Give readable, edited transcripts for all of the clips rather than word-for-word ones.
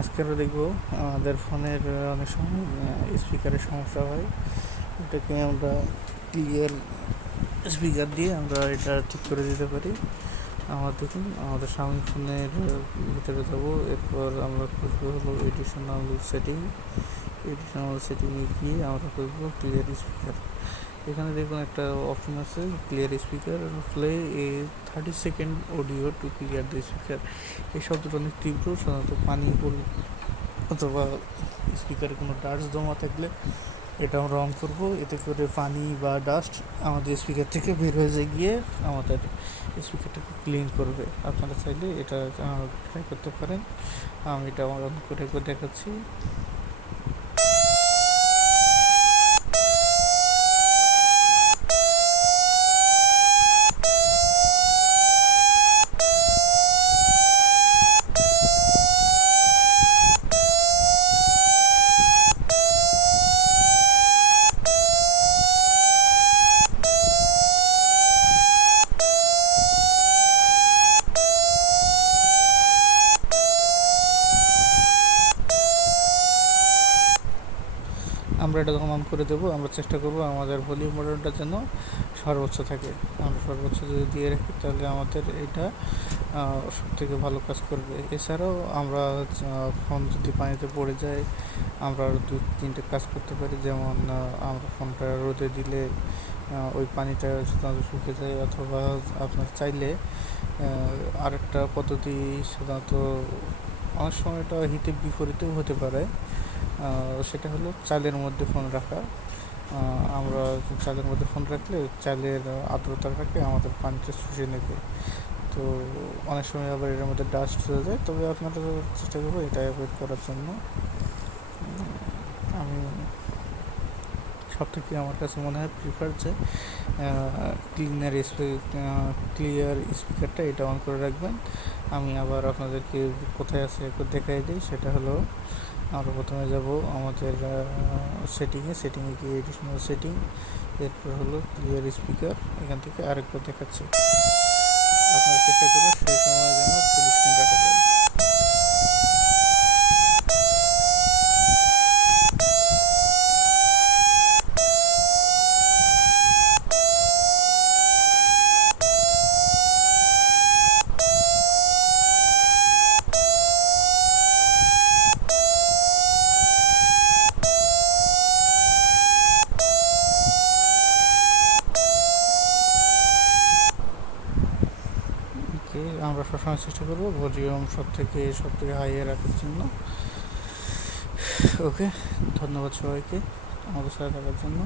আজকে আমরা দেখব আমাদের ফোনের অনেক সময় স্পিকারের সমস্যা হয়। এটাকে আমরা ক্লিয়ার স্পিকার দিয়ে আমরা এটা ঠিক করে দিতে পারি। দেখুন, আমাদের স্বামী ফোনের ভিতরে যাব, এরপর আমরা খুঁজবো হলো এডিশনাল সেটিংয়ে গিয়ে আমরা খুঁজবো ক্লিয়ার স্পিকার। এখানে দেখুন একটা অপশন আছে clear speaker play a 30 second audio to clear the speaker. এই শব্দটা অনেক তীব্র, সাধারণত পানি পড়লে অথবা স্পিকারে কোনো ডাস্ট জমা থাকলে এটা আমরা অন করব। এতে করে পানি বা ডাস্ট আমাদের স্পিকার থেকে বের হয়ে গিয়ে আমাদের স্পিকারটাকে ক্লিন করবে। আপনারা চাইলে এটা ট্রাই করতে পারেন। আমি এটা অন করে দেখাচ্ছি। আমরা এটা যখন অন করে দেবো, আমরা চেষ্টা করব আমাদের ভলিউম বাটনটা যেন সর্বোচ্চ থাকে। আমরা সর্বোচ্চ যদি দিয়ে রাখি তাহলে আমাদের এটা সব থেকে ভালো কাজ করবে। এছাড়াও আমরা ফোন যদি পানিতে পড়ে যায়, আমরা আরও 2-3টে কাজ করতে পারি। যেমন আমরা ফোনটা রোদে দিলে ওই পানিটা সাধারণত শুকে যায়, অথবা আপনার চাইলে আরেকটা পদ্ধতি, সাধারণত অনেক সময় এটা হিতে বিপরীতেও হতে পারে। সেটা হলো চালের মধ্যে ফোন রাখা। আমরা চালের মধ্যে ফোন রাখলে চালের আর্দ্রতাটাকে আমাদের পানিটা শুষে নেবে। তো অনেক সময় আবার এর মধ্যে ডাস্ট হয়ে যায়, তবে আপনারা চেষ্টা করবো এটা অ্যাভয়েড করার জন্য। আমি সব থেকে আমার কাছে মনে হয় প্রিফার যে ক্লিয়ার স্পিকারটা এটা অন করে রাখবেন। আমি আবার আপনাদেরকে কোথায় আছে একটু দেখাই দিই। সেটা হলো, আমরা প্রথমে যাব আমাদের সেটিংয়ে গিয়ে এডিশনাল সেটিং, এরপর হলো ক্লিয়ার স্পিকার। এখান থেকে আরেকবার দেখাচ্ছি। আপনারা চেষ্টা করবেন সেই সময় যেন ফুল স্ক্রিন রাখা যায়। আমরা সবসময় চেষ্টা করবো ভলিউম সব থেকে হাইয়ে রাখার জন্য। ওকে, ধন্যবাদ সবাইকে আমাদের সাথে থাকার জন্য।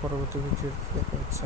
পরবর্তী ভিডিও দেখা হচ্ছে।